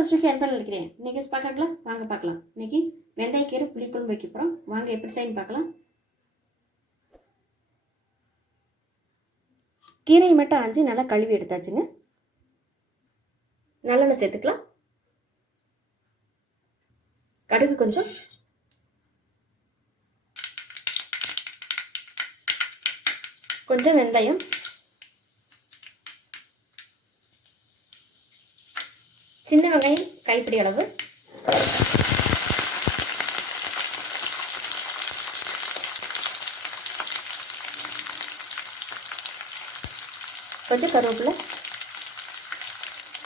சஸ்டிக்கு அனுப்ப நினைக்கிறேன். இன்றைக்கி பார்க்கலாம் வாங்க பார்க்கலாம். இன்னைக்கு வெந்தயக்கீரை புளிக்குழம்பு வைக்க போகிறோம் வாங்க எப்படி செய்யணும் பார்க்கலாம். கீரையை மட்டும் ஆஞ்சு நல்லா கழுவி எடுத்தாச்சுங்க. நல்லெண்ணெய் சேர்த்துக்கலாம். கடுகு கொஞ்சம். கொஞ்சம் வெந்தயம். சின்ன வெங்காயம் கைப்பிடி அளவு. கொஞ்சம் கருவேப்பிலை.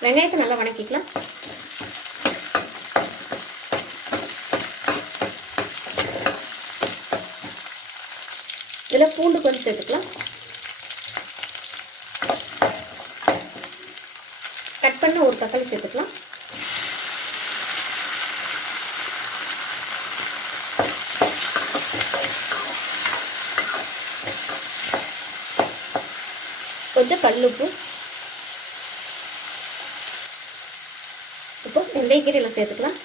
வெங்காயத்தை நல்லா வணக்கிக்கலாம். இதில் பூண்டு கொஞ்சம் சேர்த்துக்கலாம். கட் பண்ண ஒரு தக்காளி சேர்த்துக்கலாம். கொஞ்சம் கல்லுப்பு இப்போ வெந்தயக்கீரையில் சேர்த்துக்கலாம்.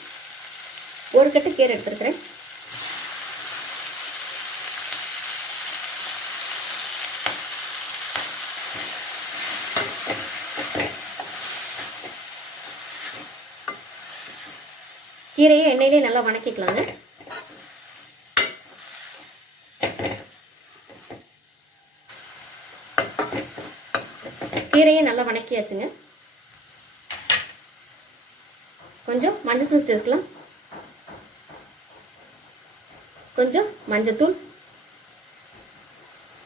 ஒரு கட்டு கீரை எடுத்துருக்கிறேன். கீரையை எண்ணெயிலே நல்லா வணக்கிக்கலாங்க கீரையை நல்லா வணக்கியாச்சுங்க. கொஞ்சம் மஞ்சத்தூள் சேர்க்கலாம் கொஞ்சம் மஞ்சத்தூள்.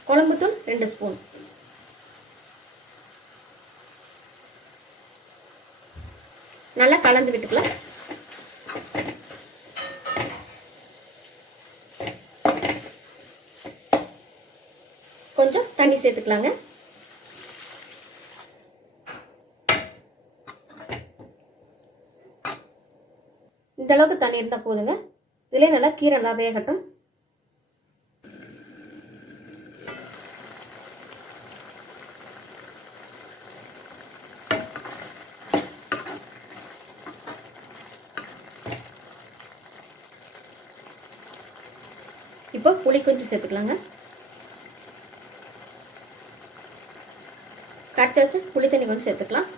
குழம்புத்தூள் ரெண்டு ஸ்பூன். நல்லா கலந்து விட்டுக்கலாம். கொஞ்சம் தண்ணி சேர்த்துக்கலாங்க. இந்த அளவுக்கு தண்ணி இருந்தால் போதுங்க. இதிலே நல்லா கீரை நல்லா வேகட்டும். இப்போ புளி கொஞ்சம் சேர்த்துக்கலாங்க. கரைச்சி வச்சு புளி தண்ணி கொஞ்சம் சேர்த்துக்கலாம்.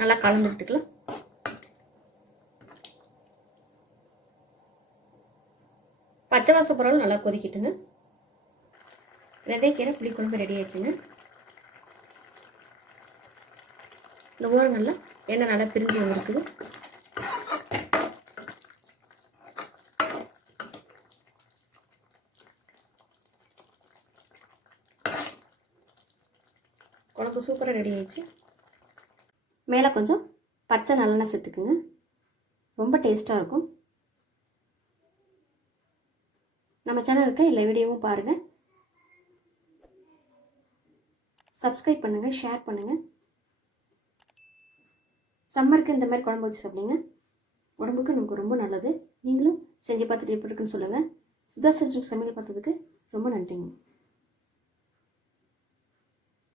நல்லா கலந்து விட்டுக்கலாம். பச்சை வாச பரவல் நல்லா கொதிக்கிட்டுங்க. விதைக்கீரை புளி குழம்பு ரெடி ஆயிடுச்சுங்க. இந்த ஓரங்களில் எண்ணெய் நல்லா பிரிஞ்சு வந்துருக்குது குழம்பு சூப்பராக ரெடி ஆயிடுச்சு. மேலே கொஞ்சம் பச்சை நல்லெண்ணெய் சேர்த்துக்குங்க. ரொம்ப டேஸ்ட்டாக இருக்கும். நம்ம சேனலுக்கு எல்லா வீடியோவும் பாருங்கள் சப்ஸ்கிரைப் பண்ணுங்கள் ஷேர் பண்ணுங்கள் சம்மருக்கு இந்த மாதிரி குழம்பு வச்சு சாப்பிடுங்க. உடம்புக்கு நமக்கு ரொம்ப நல்லது. நீங்களும் செஞ்சு பார்த்துட்டு எப்படி இருக்குன்னு சொல்லுங்கள் சுதா சமையல் பார்த்ததுக்கு ரொம்ப நன்றிங்க.